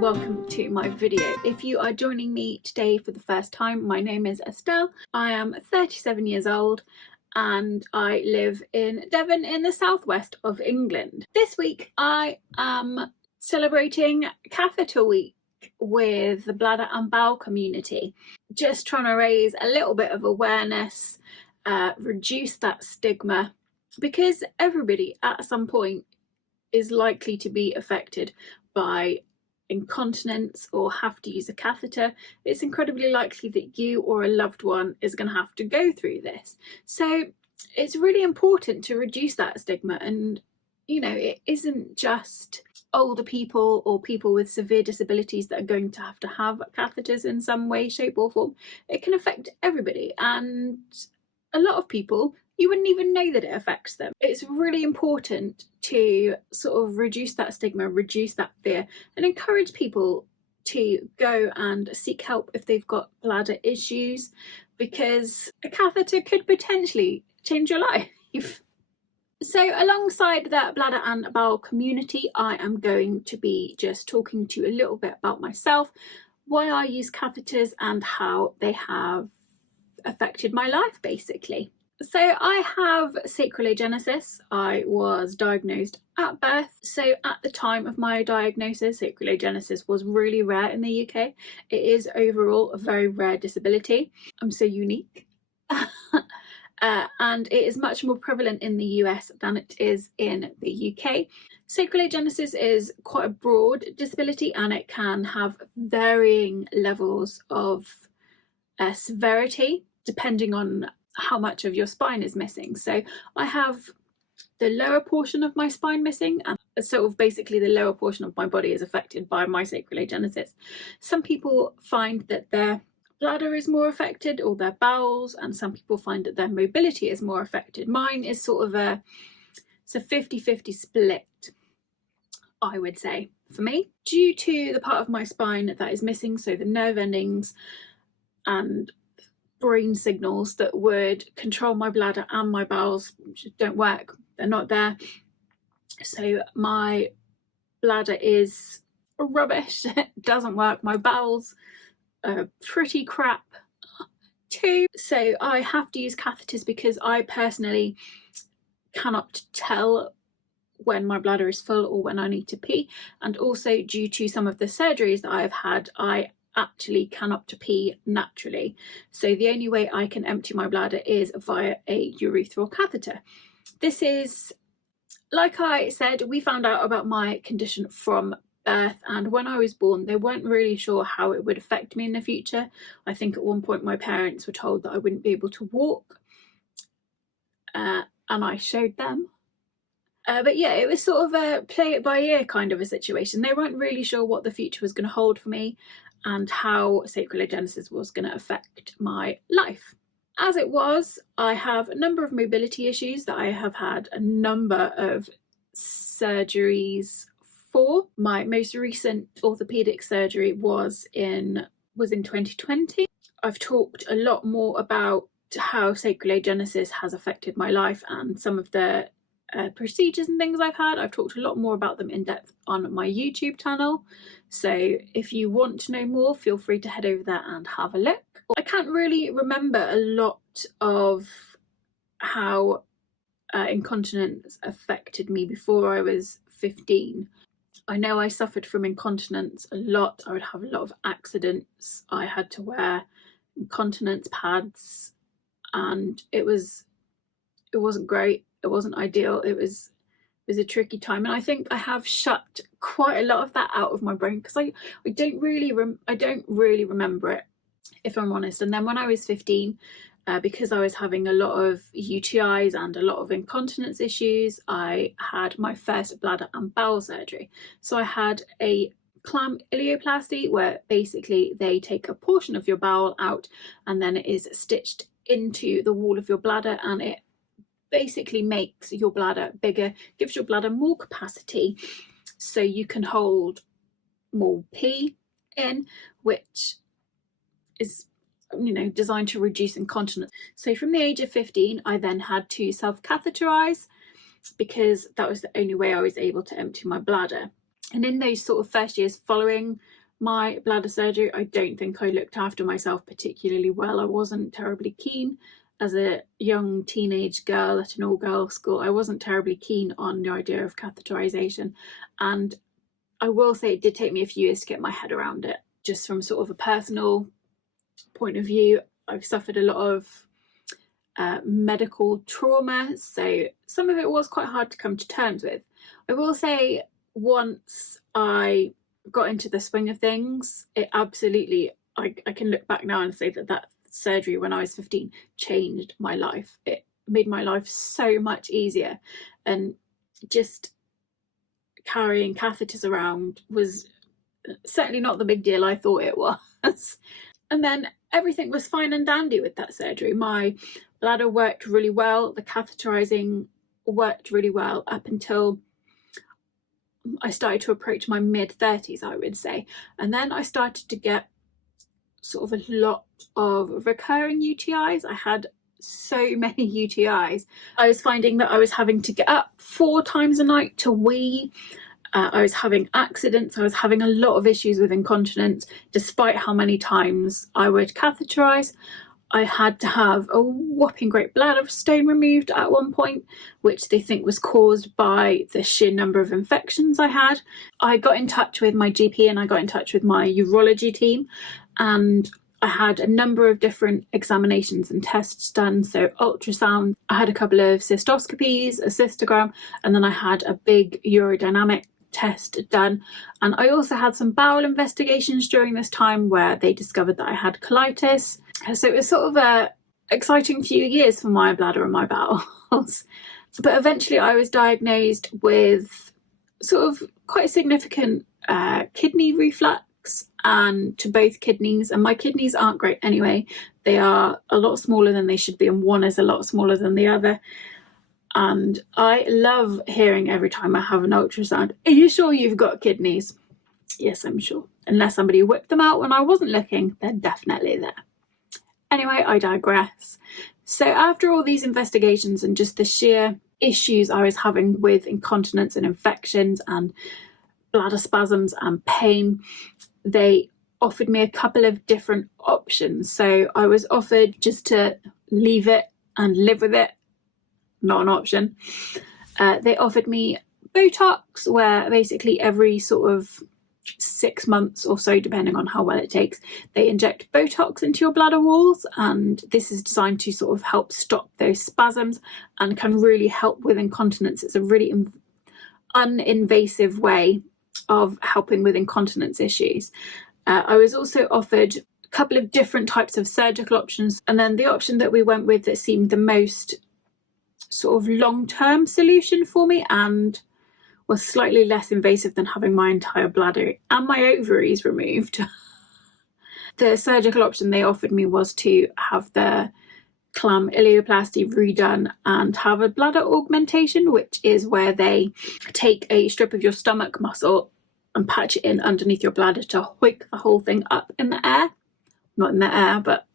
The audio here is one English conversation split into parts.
welcome to my video. If you are joining me today for the first time, my name is Estelle. I am 37 years old and I live in Devon in the southwest of England. This week I am celebrating Catheter Week with the bladder and bowel community. Just trying to raise a little bit of awareness, reduce that stigma, because everybody at some point is likely to be affected by incontinence or have to use a catheter. It's incredibly likely that you or a loved one is going to have to go through this. So it's really important to reduce that stigma. And, you know, it isn't just older people or people with severe disabilities that are going to have catheters in some way, shape or form. It can affect everybody. And a lot of people, you wouldn't even know that it affects them. It's really important to sort of reduce that stigma, reduce that fear, and encourage people to go and seek help if they've got bladder issues, because a catheter could potentially change your life. So alongside that bladder and bowel community, I am going to be just talking to you a little bit about myself, why I use catheters and how they have affected my life basically. So I have sacral agenesis. I was diagnosed at birth. So at the time of my diagnosis, sacral agenesis was really rare in the UK. It is overall a very rare disability. I'm so unique. And it is much more prevalent in the US than it is in the UK. Sacral agenesis is quite a broad disability and it can have varying levels of severity depending on how much of your spine is missing. So I have the lower portion of my spine missing, and sort of basically the lower portion of my body is affected by my sacral agenesis. Some people find that their bladder is more affected or their bowels, and some people find that their mobility is more affected. Mine is sort of a 50-50 split, I would say, for me, due to the part of my spine that is missing, so the nerve endings and brain signals that would control my bladder and my bowels just don't work. They're not there. So my bladder is rubbish. It doesn't work. My bowels are pretty crap too. So I have to use catheters because I personally cannot tell when my bladder is full or when I need to pee. And also due to some of the surgeries that I've had, I actually cannot pee naturally. So the only way I can empty my bladder is via a urethral catheter. This is, like I said, we found out about my condition from birth, and when I was born they weren't really sure how it would affect me in the future. I think at one point my parents were told that I wouldn't be able to walk, and I showed them. But yeah, it was sort of a play it by ear kind of a situation. They weren't really sure what the future was going to hold for me and how sacral agenesis was going to affect my life. As it was, I have a number of mobility issues that I have had a number of surgeries for. My most recent orthopedic surgery was in 2020. I've talked a lot more about how sacral agenesis has affected my life and some of the procedures and things I've had. I've talked a lot more about them in depth on my YouTube channel. So if you want to know more, feel free to head over there and have a look. I can't really remember a lot of how incontinence affected me before I was 15. I know I suffered from incontinence a lot. I would have a lot of accidents. I had to wear incontinence pads and it wasn't great. It wasn't ideal. It was a tricky time, and I think I have shut quite a lot of that out of my brain because I don't really remember it, if I'm honest. And then when I was 15, because I was having a lot of UTIs and a lot of incontinence issues, I had my first bladder and bowel surgery. So I had a clam ileoplasty, where basically they take a portion of your bowel out and then it is stitched into the wall of your bladder, and it basically makes your bladder bigger, gives your bladder more capacity so you can hold more pee in, which is, you know, designed to reduce incontinence. So from the age of 15 I then had to self-catheterize because that was the only way I was able to empty my bladder. And in those sort of first years following my bladder surgery, I don't think I looked after myself particularly well. I wasn't terribly keen as a young teenage girl at an all-girls school. I wasn't terribly keen on the idea of catheterization, and I will say it did take me a few years to get my head around it. Just from sort of a personal point of view, I've suffered a lot of medical trauma, so some of it was quite hard to come to terms with. I will say once I got into the swing of things, it absolutely, I can look back now and say that surgery when I was 15 changed my life. It made my life so much easier, and just carrying catheters around was certainly not the big deal I thought it was. And then everything was fine and dandy with that surgery. My bladder worked really well, the catheterizing worked really well up until I started to approach my mid-30s, I would say. And then I started to get sort of a lot of recurring UTIs. I had so many UTIs. I was finding that I was having to get up 4 times a night to wee. I was having accidents. I was having a lot of issues with incontinence, despite how many times I would catheterize. I had to have a whopping great bladder stone removed at one point, which they think was caused by the sheer number of infections I had. I got in touch with my GP and I got in touch with my urology team, and I had a number of different examinations and tests done. So ultrasound, I had a couple of cystoscopies, a cystogram, and then I had a big urodynamic test done. And I also had some bowel investigations during this time where they discovered that I had colitis. So it was sort of a exciting few years for my bladder and my bowels. But eventually I was diagnosed with sort of quite significant kidney reflux and to both kidneys. And my kidneys aren't great anyway. They are a lot smaller than they should be, and one is a lot smaller than the other. And I love hearing every time I have an ultrasound, "Are you sure you've got kidneys?" Yes, I'm sure. Unless somebody whipped them out when I wasn't looking, they're definitely there. Anyway, I digress. So after all these investigations and just the sheer issues I was having with incontinence and infections and bladder spasms and pain, they offered me a couple of different options. So I was offered just to leave it and live with it. Not an option. They offered me Botox, where basically every sort of 6 months or so, depending on how well it takes, they inject Botox into your bladder walls, and this is designed to sort of help stop those spasms and can really help with incontinence. It's a really uninvasive way of helping with incontinence issues. I was also offered a couple of different types of surgical options, and then the option that we went with that seemed the most sort of long-term solution for me and was slightly less invasive than having my entire bladder and my ovaries removed. The surgical option they offered me was to have the clam ileoplasty redone and have a bladder augmentation, which is where they take a strip of your stomach muscle and patch it in underneath your bladder to hoik the whole thing up in the air. Not in the air, but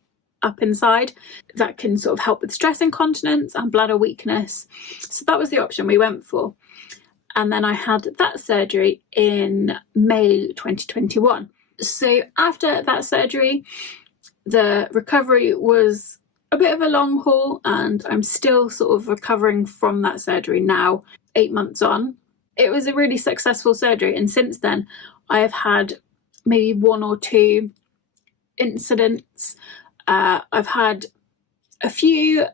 up inside. That can sort of help with stress incontinence and bladder weakness. So that was the option we went for. And then I had that surgery in May 2021. So after that surgery, the recovery was a bit of a long haul, and I'm still sort of recovering from that surgery now, 8 months on. It was a really successful surgery, and since then I have had maybe 1 or 2 incidents. I've had a few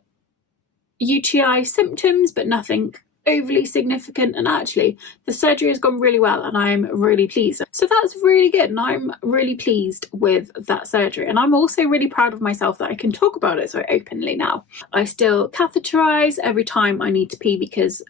UTI symptoms, but nothing overly significant, and actually the surgery has gone really well and I'm really pleased. So that's really good, and I'm really pleased with that surgery, and I'm also really proud of myself that I can talk about it so openly now. I still catheterize every time I need to pee because,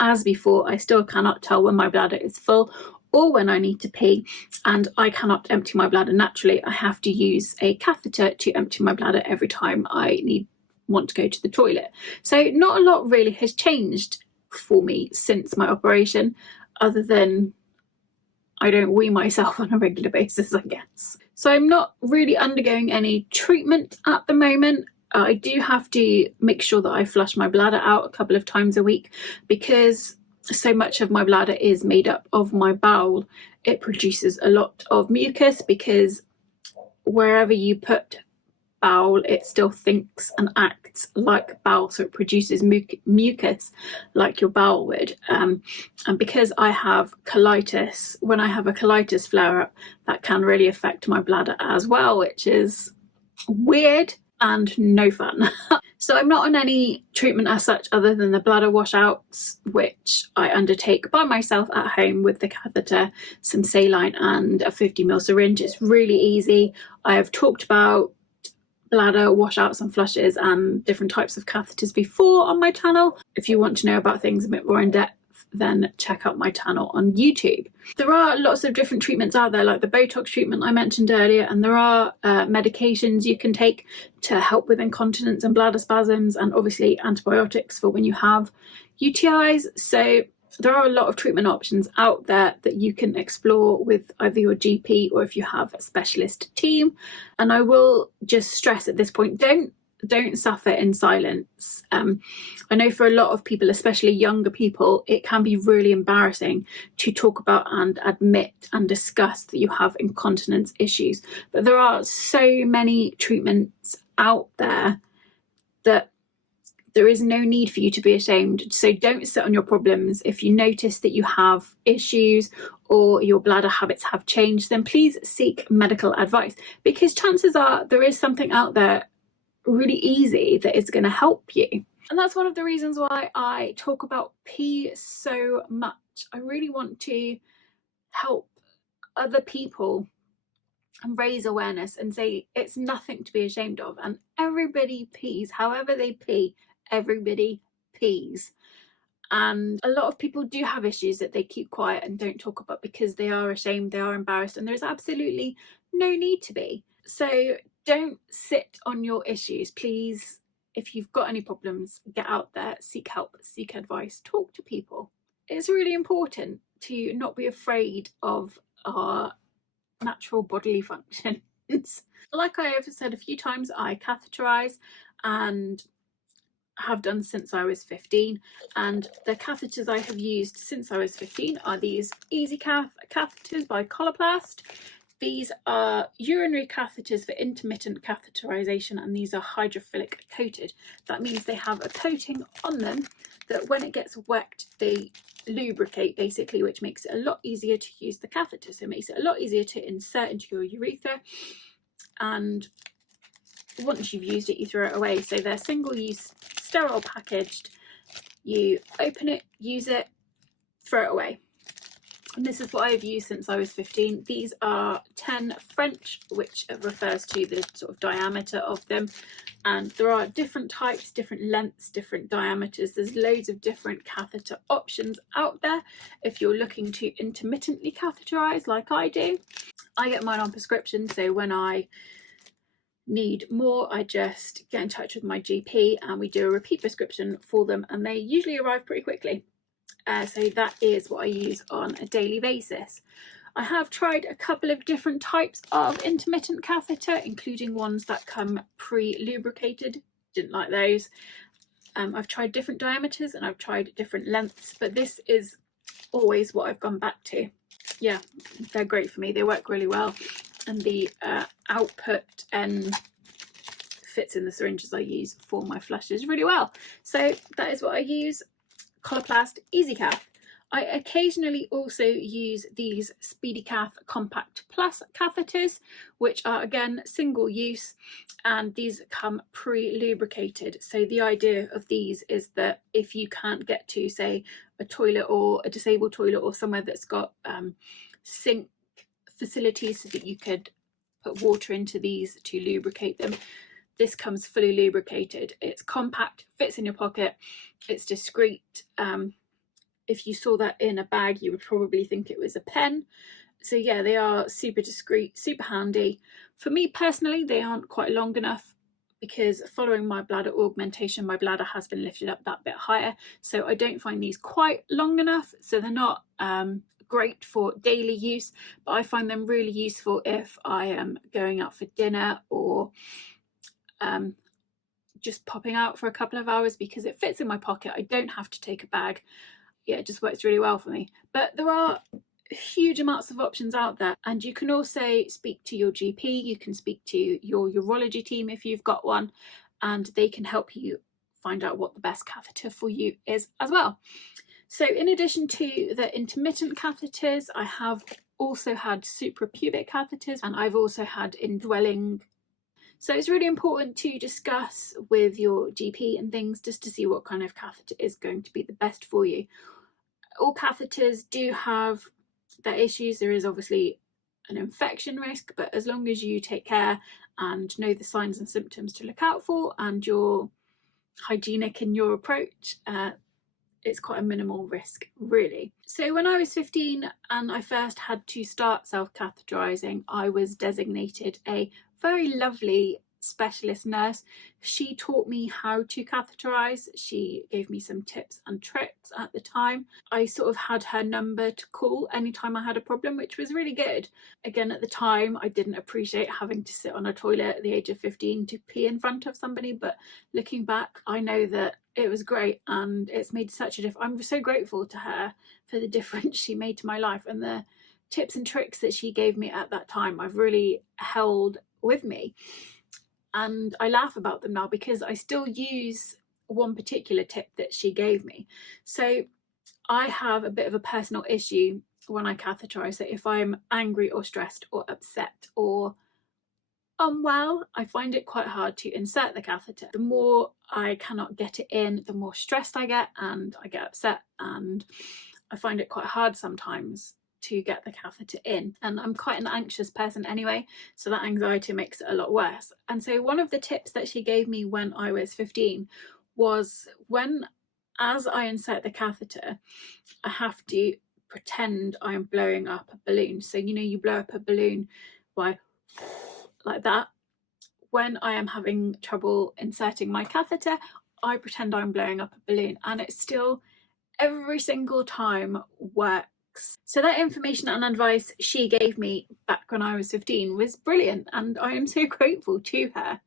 as before, I still cannot tell when my bladder is full or when I need to pee, and I cannot empty my bladder naturally. I have to use a catheter to empty my bladder every time I want to go to the toilet. So not a lot really has changed for me since my operation, other than I don't wee myself on a regular basis, I guess. So I'm not really undergoing any treatment at the moment. I do have to make sure that I flush my bladder out a couple of times a week because so much of my bladder is made up of my bowel, it produces a lot of mucus, because wherever you put bowel, it still thinks and acts like bowel, so it produces mucus like your bowel would. And because I have colitis, when I have a colitis flare up, that can really affect my bladder as well, which is weird and no fun. So I'm not on any treatment as such other than the bladder washouts, which I undertake by myself at home with the catheter, some saline and a 50ml syringe. It's really easy. I have talked about bladder washouts and flushes and different types of catheters before on my channel. If you want to know about things a bit more in depth, then check out my channel on YouTube. There are lots of different treatments out there, like the Botox treatment I mentioned earlier, and there are medications you can take to help with incontinence and bladder spasms, and obviously antibiotics for when you have UTIs. So there are a lot of treatment options out there that you can explore with either your GP or if you have a specialist team. And I will just stress at this point, don't suffer in silence. I know for a lot of people, especially younger people, it can be really embarrassing to talk about and admit and discuss that you have incontinence issues. But there are so many treatments out there that there is no need for you to be ashamed. So don't sit on your problems. If you notice that you have issues or your bladder habits have changed, then please seek medical advice, because chances are there is something out there really easy that is going to help you. And that's one of the reasons why I talk about pee so much. I really want to help other people and raise awareness and say it's nothing to be ashamed of, and everybody pees. However they pee, everybody pees. And a lot of people do have issues that they keep quiet and don't talk about because they are ashamed, they are embarrassed, and there's absolutely no need to be. So don't sit on your issues, please. If you've got any problems, get out there, seek help, seek advice, talk to people. It's really important to not be afraid of our natural bodily functions. Like I have said a few times, I catheterize and have done since I was 15, and the catheters I have used since I was 15 are these Easy catheters by Coloplast. These are urinary catheters for intermittent catheterization, and these are hydrophilic coated. That means they have a coating on them that when it gets wet, they lubricate basically, which makes it a lot easier to use the catheter. So it makes it a lot easier to insert into your urethra, and once you've used it, you throw it away. So they're single use, sterile packaged. You open it, use it, throw it away. And this is what I've used since I was 15. These are 10 French, which refers to the sort of diameter of them. And there are different types, different lengths, different diameters. There's loads of different catheter options out there if you're looking to intermittently catheterize like I do. I get mine on prescription, so when I need more, I just get in touch with my GP and we do a repeat prescription for them, and they usually arrive pretty quickly. So that is what I use on a daily basis. I have tried a couple of different types of intermittent catheter, including ones that come pre-lubricated. Didn't like those. I've tried different diameters and I've tried different lengths, but this is always what I've gone back to. Yeah, they're great for me. They work really well, and the output end fits in the syringes I use for my flushes really well. So that is what I use. Coloplast EasyCath. I occasionally also use these SpeedyCath Compact Plus catheters, which are again single use, and these come pre-lubricated. So the idea of these is that if you can't get to, say, a toilet or a disabled toilet or somewhere that's got sink facilities so that you could put water into these to lubricate them, this comes fully lubricated. It's compact, fits in your pocket, it's discreet. If you saw that in a bag, you would probably think it was a pen. So yeah, they are super discreet, super handy. For me personally, they aren't quite long enough, because following my bladder augmentation, my bladder has been lifted up that bit higher. So I don't find these quite long enough. So they're not great for daily use, but I find them really useful if I am going out for dinner or just popping out for a couple of hours, because it fits in my pocket. I don't have to take a bag. yeah, it just works really well for me. But there are huge amounts of options out there, and you can also speak to your GP, you can speak to your urology team if you've got one, and they can help you find out what the best catheter for you is as well. So in addition to the intermittent catheters, I have also had suprapubic catheters, and I've also had indwelling. So it's really important to discuss with your GP and things just to see what kind of catheter is going to be the best for you. All catheters do have their issues. There is obviously an infection risk, but as long as you take care and know the signs and symptoms to look out for, and you're hygienic in your approach, it's quite a minimal risk, really. So when I was 15 and I first had to start self-catheterizing, I was designated a very lovely specialist nurse. She taught me how to catheterize. She gave me some tips and tricks at the time. I sort of had her number to call anytime I had a problem, which was really good. Again, at the time, I didn't appreciate having to sit on a toilet at the age of 15 to pee in front of somebody, but looking back, I know that it was great, and it's made such a difference. I'm so grateful to her for the difference she made to my life, and the tips and tricks that she gave me at that time I've really held with me, and I laugh about them now because I still use one particular tip that she gave me. So I have a bit of a personal issue when I catheterize. So if I'm angry or stressed or upset or unwell, I find it quite hard to insert the catheter. The more I cannot get it in, the more stressed I get, and I get upset, and I find it quite hard sometimes to get the catheter in. And I'm quite an anxious person anyway, so that anxiety makes it a lot worse. And so one of the tips that she gave me when I was 15 was, as I insert the catheter, I have to pretend I'm blowing up a balloon. So you blow up a balloon by like that. When I am having trouble inserting my catheter, I pretend I'm blowing up a balloon, and it still every single time works. So that information and advice she gave me back when I was 15 was brilliant, and I am so grateful to her,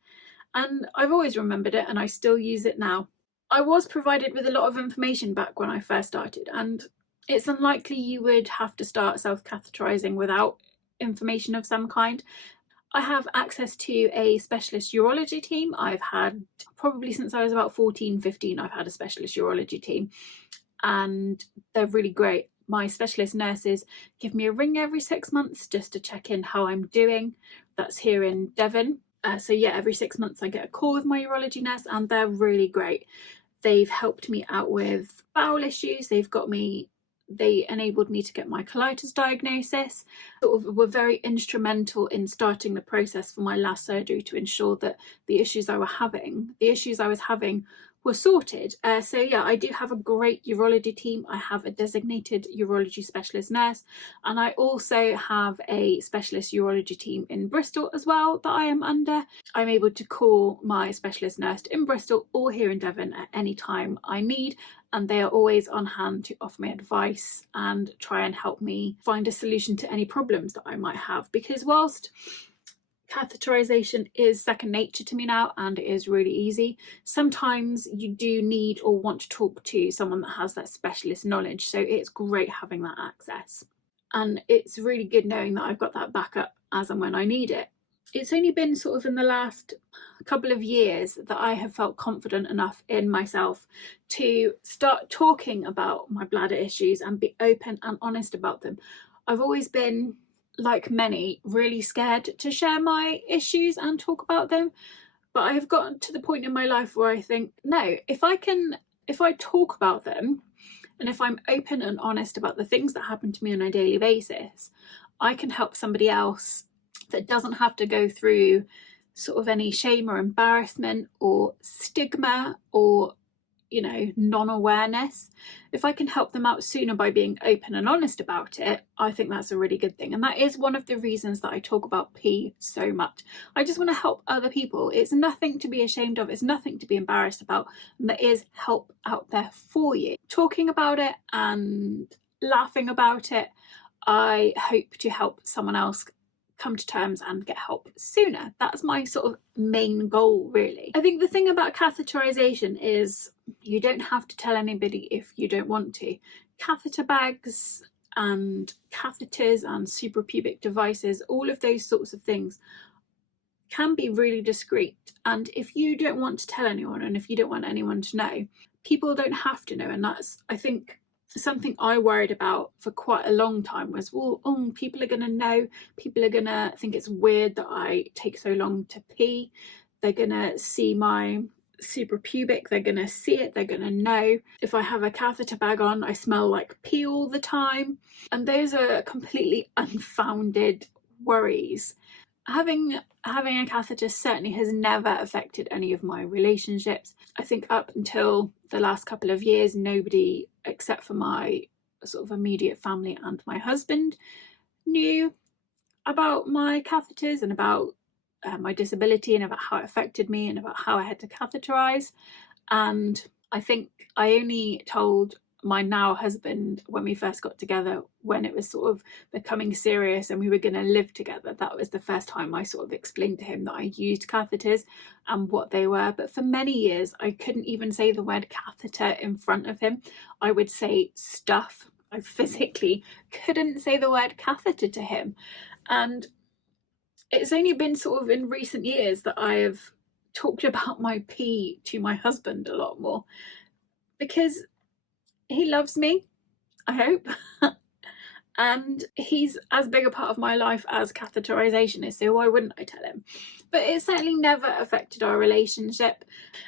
and I've always remembered it, and I still use it now. I was provided with a lot of information back when I first started, and it's unlikely you would have to start self-catheterizing without information of some kind. I have access to a specialist urology team. I've had, probably since I was about 14, 15, I've had a specialist urology team, and they're really great. My specialist nurses give me a ring every 6 months just to check in how I'm doing. That's here in Devon. So yeah, every 6 months I get a call with my urology nurse, and they're really great. They've helped me out with bowel issues. They enabled me to get my colitis diagnosis, sort of were very instrumental in starting the process for my last surgery to ensure that the issues I was having were sorted. So yeah, I do have a great urology team. I have a designated urology specialist nurse, and I also have a specialist urology team in Bristol as well that I am under. I'm able to call my specialist nurse in Bristol or here in Devon at any time I need, and they are always on hand to offer me advice and try and help me find a solution to any problems that I might have. Because whilst catheterization is second nature to me now, and it is really easy, sometimes you do need or want to talk to someone that has that specialist knowledge, so it's great having that access, and it's really good knowing that I've got that backup as and when I need it. It's only been sort of in the last couple of years that I have felt confident enough in myself to start talking about my bladder issues and be open and honest about them. I've always been, like many, really scared to share my issues and talk about them, but I have gotten to the point in my life where I think, no, if I talk about them, and if I'm open and honest about the things that happen to me on a daily basis, I can help somebody else that doesn't have to go through sort of any shame or embarrassment or stigma or non-awareness. If I can help them out sooner by being open and honest about it, I think that's a really good thing. And that is one of the reasons that I talk about pee so much. I just want to help other people. It's nothing to be ashamed of, it's nothing to be embarrassed about, and there is help out there for you. Talking about it and laughing about it, I hope to help someone else come to terms and get help sooner. That's my sort of main goal, really. I think the thing about catheterization is you don't have to tell anybody if you don't want to. catheter bags and catheters and suprapubic devices, all of those sorts of things can be really discreet. And if you don't want to tell anyone, and if you don't want anyone to know, people don't have to know. And that's, I think, something I worried about for quite a long time was, well, people are going to know, people are going to think it's weird that I take so long to pee, they're going to see my suprapubic, they're going to see it, they're going to know. If I have a catheter bag on, I smell like pee all the time. And those are completely unfounded worries. Having a catheter certainly has never affected any of my relationships. I think up until the last couple of years, nobody except for my sort of immediate family and my husband knew about my catheters and about my disability and about how it affected me and about how I had to catheterize. And I think I only told my now husband when we first got together, when it was sort of becoming serious and we were going to live together. That was the first time I sort of explained to him that I used catheters and what they were. But for many years I couldn't even say the word catheter in front of him. I would say stuff. I physically couldn't say the word catheter to him. And it's only been sort of in recent years that I have talked about my pee to my husband a lot more, because he loves me, I hope, and he's as big a part of my life as catheterization is, so why wouldn't I tell him? But it certainly never affected our relationship.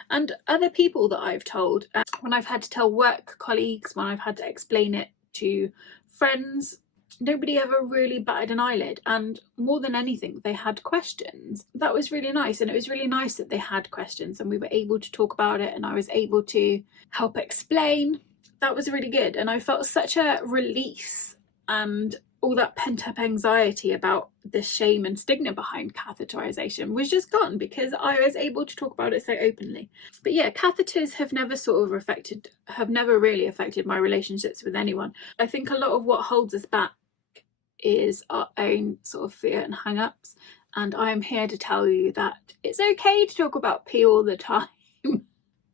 And other people that I've told, when I've had to tell work colleagues, when I've had to explain it to friends, nobody ever really batted an eyelid. And more than anything, they had questions. That was really nice. And it was really nice that they had questions and we were able to talk about it and I was able to help explain. That was really good. And I felt such a release, and all that pent-up anxiety about the shame and stigma behind catheterization was just gone because I was able to talk about it so openly. But yeah, catheters have never really affected my relationships with anyone. I think a lot of what holds us back is our own sort of fear and hang-ups. And I am here to tell you that it's okay to talk about pee all the time.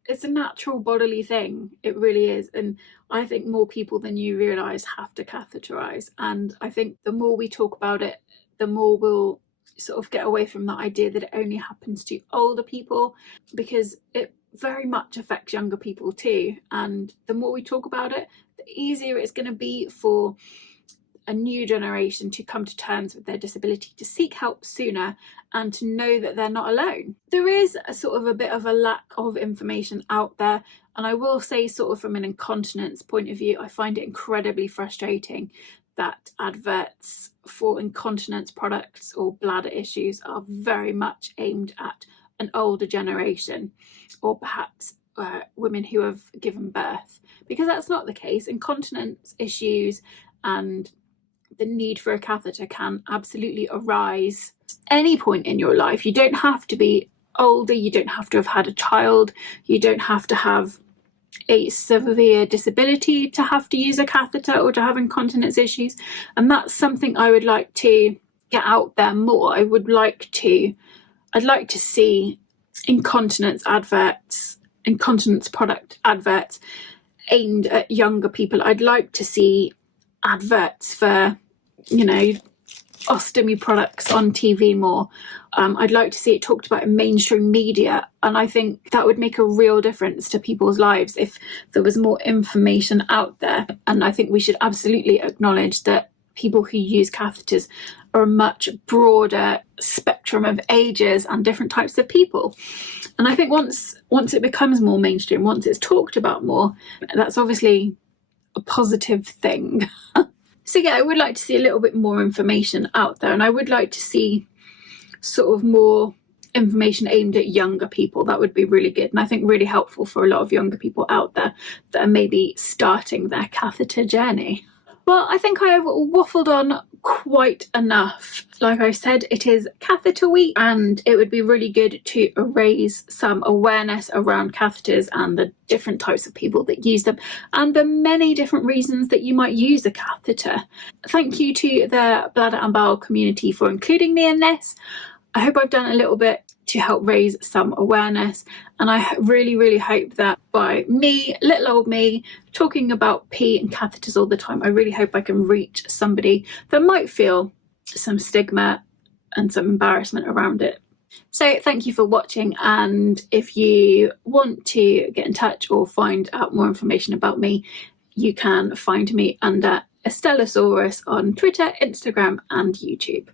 It's a natural bodily thing, it really is. And I think more people than you realise have to catheterize. And I think the more we talk about it, the more we'll sort of get away from that idea that it only happens to older people, because it very much affects younger people too. And the more we talk about it, the easier it's going to be for a new generation to come to terms with their disability, to seek help sooner, and to know that they're not alone. There is a sort of a bit of a lack of information out there, and I will say, sort of from an incontinence point of view, I find it incredibly frustrating that adverts for incontinence products or bladder issues are very much aimed at an older generation, or perhaps women who have given birth, because that's not the case. Incontinence issues and the need for a catheter can absolutely arise any point in your life. You don't have to be older, you don't have to have had a child, you don't have to have a severe disability to have to use a catheter or to have incontinence issues. And that's something I would like to get out there more. I'd like to see incontinence product adverts aimed at younger people. I'd like to see adverts for, ostomy products on TV more. I'd like to see it talked about in mainstream media, and I think that would make a real difference to people's lives if there was more information out there. And I think we should absolutely acknowledge that people who use catheters are a much broader spectrum of ages and different types of people. And I think once it becomes more mainstream, once it's talked about more, that's obviously a positive thing. So yeah, I would like to see a little bit more information out there, and I would like to see sort of more information aimed at younger people. That would be really good, and I think really helpful for a lot of younger people out there that are maybe starting their catheter journey. Well, I think I have waffled on quite enough. Like I said, it is Catheter Week, and it would be really good to raise some awareness around catheters and the different types of people that use them and the many different reasons that you might use a catheter. Thank you to the Bladder and Bowel community for including me in this. I hope I've done a little bit to help raise some awareness. And I really hope that by me, little old me, talking about pee and catheters all the time, I really hope I can reach somebody that might feel some stigma and some embarrassment around it. So thank you for watching, and if you want to get in touch or find out more information about me, you can find me under Estellasaurus on Twitter, Instagram and YouTube.